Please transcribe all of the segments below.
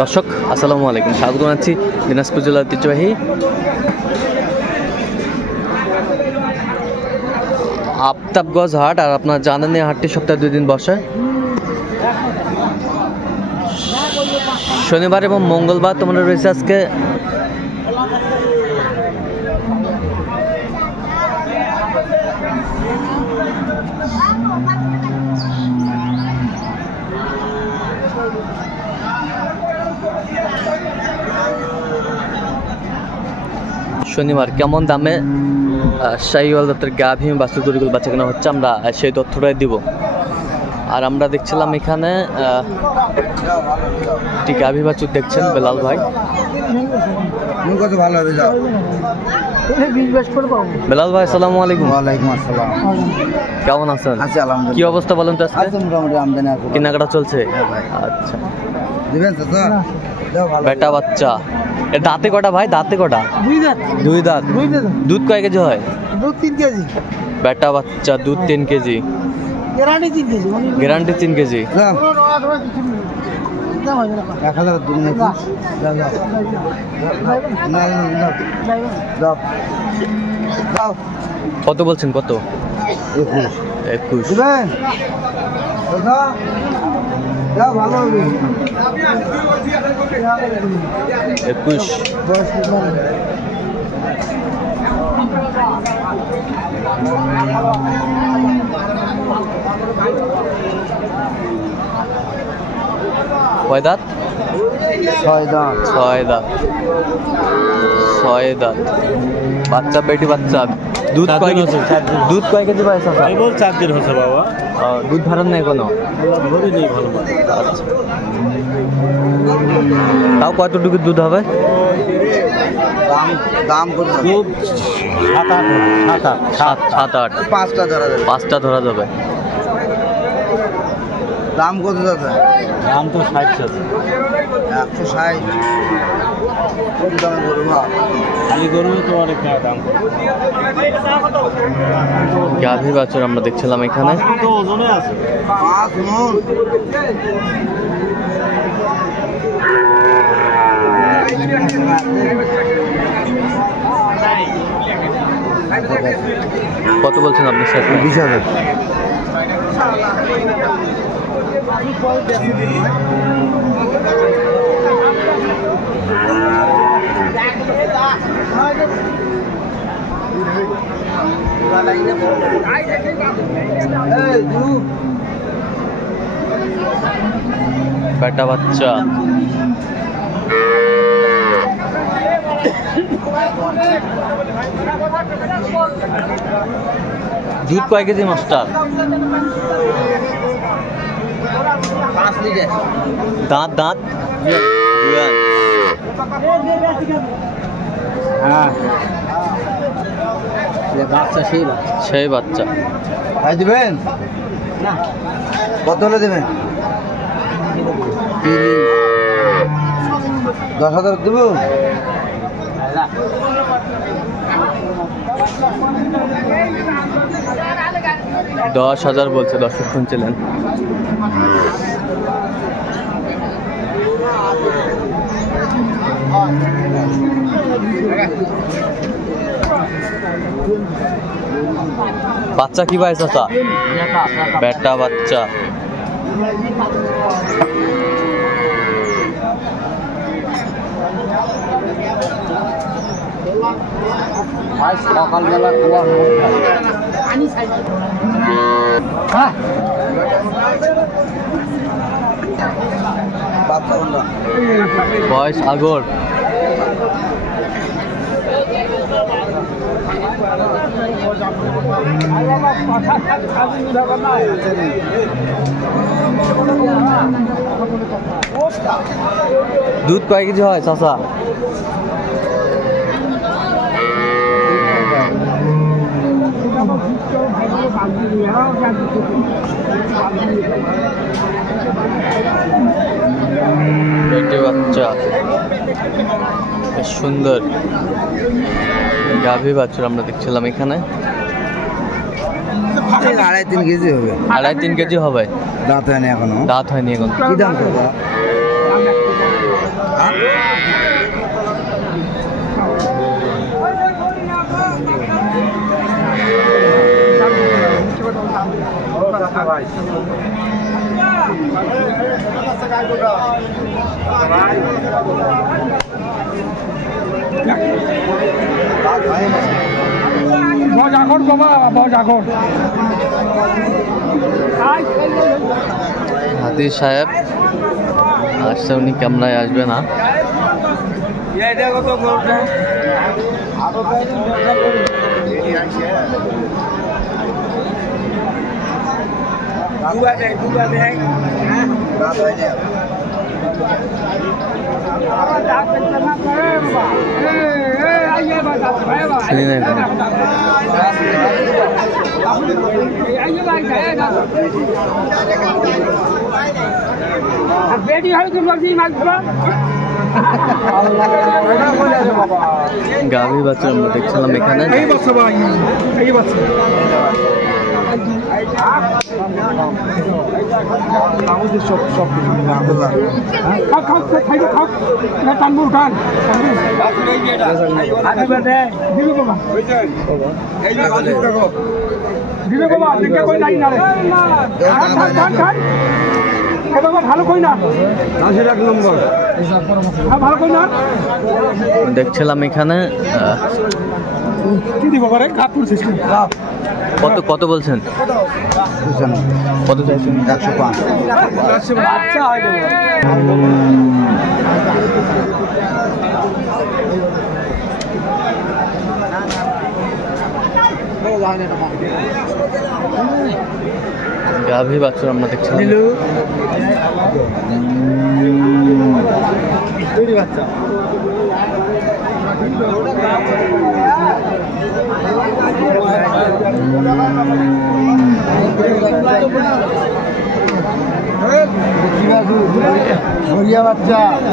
দর্শক আসসালামু আলাইকুম, স্বাগত জানাচ্ছি দিনাজপুর জেলার ঐতিহ্যবাহী আফতাবগঞ্জ হাট। আর আপনারা জানেন এই হাটটি সপ্তাহে 2 দিন বসে, শনিবার এবং মঙ্গলবার। তোমাদের রয়েছে আজকে শনিবার কেমন দামে শাহিওয়াল জাতের গাভী বাছুর গরুগুলো বাচ্চা কেনা হচ্ছে, আমরা সেই তথ্যটাই দিব। আর আমরা দেখছিলাম এখানে একটি গাভী বাছুর দেখছেন বেলাল ভাই। বেলাল ভাই আসসালামু আলাইকুম। ওয়ালাইকুম আসসালাম। কেমন আছেন? কি অবস্থা বলেন তো? কেনাকাটা চলছে? আচ্ছা, বেটা বাচ্চা। দাঁতে কটা ভাই? দাঁতে কটা? 2 দাঁত। দুধ কয় কেজি হয়? দুধ 3 কেজি। বেটা বাচ্চা, দুধ 3 KG, guarantee 3 KG. Guarantee 3 KG. কত বলছেন? কত? 21। ভালো হবে 21। কয় দাঁত? 6 দাঁত। 6 দাঁত। 6 দাঁত। বাচ্চা, বেটি বাচ্চা। দুধ কয় কেজি? দুধ কয় কেজি পাইছ? 4 দিন হচ্ছে বাবা। দুধ ধারণ নেই কোনো? ধরি নেই ভালো। আচ্ছা, তাও কতটুকু দুধ হবে? দাম কত? দুধ 7-8। 5টা ধরা যাবে। 5টা ধরা যাবে। দাম কত দাদা? দাম তো 60 আছে। 160। কত দাম করবো? খালি গরমে তো অনেক দাম। গাভী বাছুর আমরা দেখছিলাম এখানে। তো ওজনে আছে 5 মণ। কত বলছেন আপনি? 20,000। বেটা বাচ্চা। দুধ কয় কেজি মাস্টার? 5 লিটার। দাঁত দাঁত হ্যাঁ, বাচ্চা সেই বাচ্চা। ভাই দিবেন না? কত হলে দেবেন? 10,000 দেবো। 10,000 বলছে, দর্শক শুনছিলেন। বাচ্চা কি ভাই? চাচা বেটা বাচ্চা। সকালবেলা বয়স আগর। দুধ কয় কেজি হয় চাচা? বেটে বাচ্চা, বেশ সুন্দর গাভী বাছুর আমরা দেখছিলাম এখানে। 2.5-3 কেজি হবে। 2.5-3 কেজি হবে। দাঁত হয়নি এখনো। দাঁত হয়নি এখন। কি দাম? হাতি সাহেব আসছে, উনি ক্যামেরায় আসবে না। বেটি হয় তো বলছি মাছগুলো গাভী বাচ্চা আমরা দেখছিলাম এখানে। ভালো কই না ভালো কই না দেখছিলাম এখানে। কত কত বলছেন? কত চাইছেন? 105। গাভী বাছুর আমরা দেখছিলাম।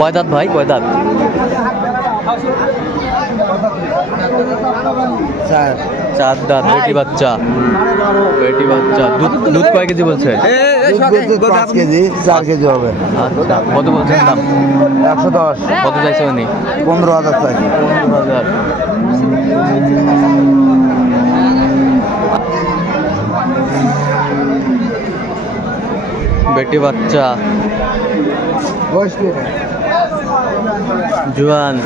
কয় দাঁত ভাই, কয় দাঁত? চার দাঁত। বেটি বাচ্চা, বেটি বাচ্চা। দুধ কয় কেজি বলছে? 5 কেজি, 4 কেজি হবে। আচ্ছা, কত বলছেন দাম? 110। কত চাইছে উনি? 15,000 চাই। 15,000। বেটি বাচ্চা, জুয়ান।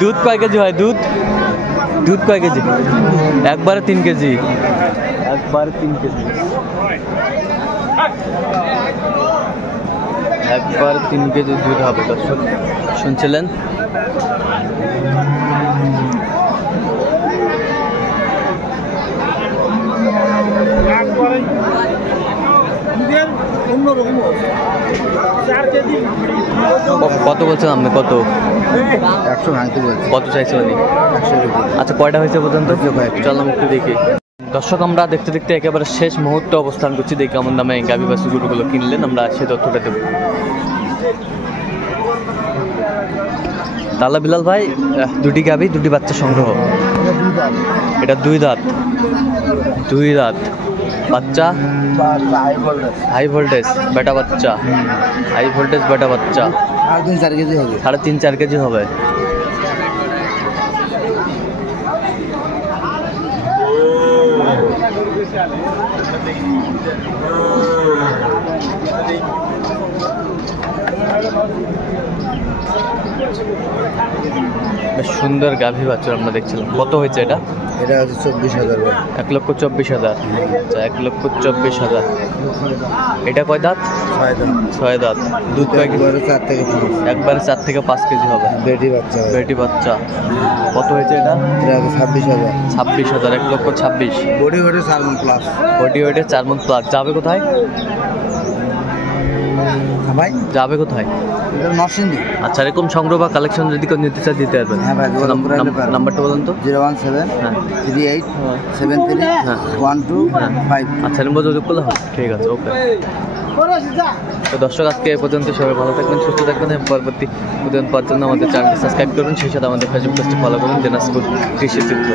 দুধ কয় কেজি হয়? দুধ দুধ কয় কেজি? একবারে 3 কেজি। একবারে 3 কেজি। একবার 3 কেজি দুধ হবে। দর্শক শুনছিলেন। কত বলছেন আপনি? কত? 135। কত চাইছে উনি? 100 রুপি। আচ্ছা, কয়টা হয়েছে পর্যন্ত? চললাম একটু দেখি। দর্শক আমরা দেখতে দেখতে একেবারে শেষ মুহূর্তে অবস্থান করছি। দেখি কেমন দামে গাভী বাছুর গরুগুলো কিনলেন, আমরা সে তথ্যটা দেব। তাহলে বিলাল ভাই, দুটি গাভী, দুটি বাচ্চা সংগ্রহ। এটা 2 দাঁত। 2 দাঁত বাচ্চা। হাই ভোল্টেজ বেটা বাচ্চা। হাই ভোল্টেজ বেটা বাচ্চা। 3.5-4 কেজি হবে। 3.5-4 কেজি হবে। বেশ সুন্দর গাভী বাছুর আমরা দেখছিলাম। কত হয়েছে এটা? এটা হচ্ছে 24,000। 1,24,000। আচ্ছা, 1,24,000। এটা কয় দাঁত? 6 দাঁত। দুধ কয় কেজি? 4 থেকে 5। একবারে 4 থেকে 5 কেজি হবে। বেটি বাচ্চা। বেটি বাচ্চা। কত হয়েছে এটা? এটা 26,000। 26,000। 1,26,000। বডি ওয়েটে 4 মণ প্লাস। বডি ওয়েটে 4 মণ প্লাস। যাবে কোথায়? ভাই যাবে কোথায়? এটা নরসিংদী। আচ্ছা, এরকম সংগ্রহ বা কালেকশন যদি কেউ নিতে চায় দিতে পারবেন? হ্যাঁ ভাই, নাম্বারটা বলুন তো। 01738731252। আচ্ছা, নম্বর যোগাযোগ করলে হবে। ঠিক আছে, ওকে। তো দর্শক, আজকে এ পর্যন্ত। সবাই ভালো থাকবেন, সুস্থ থাকবেন এবং পরবর্তী প্রতিদিন পাওয়ার জন্য আমাদের চ্যানেলটি সাবস্ক্রাইব করুন। সেই সাথে আমাদের ফেসবুক পেজটি ফলো করুন, দিনাজপুর কৃষি চিত্র।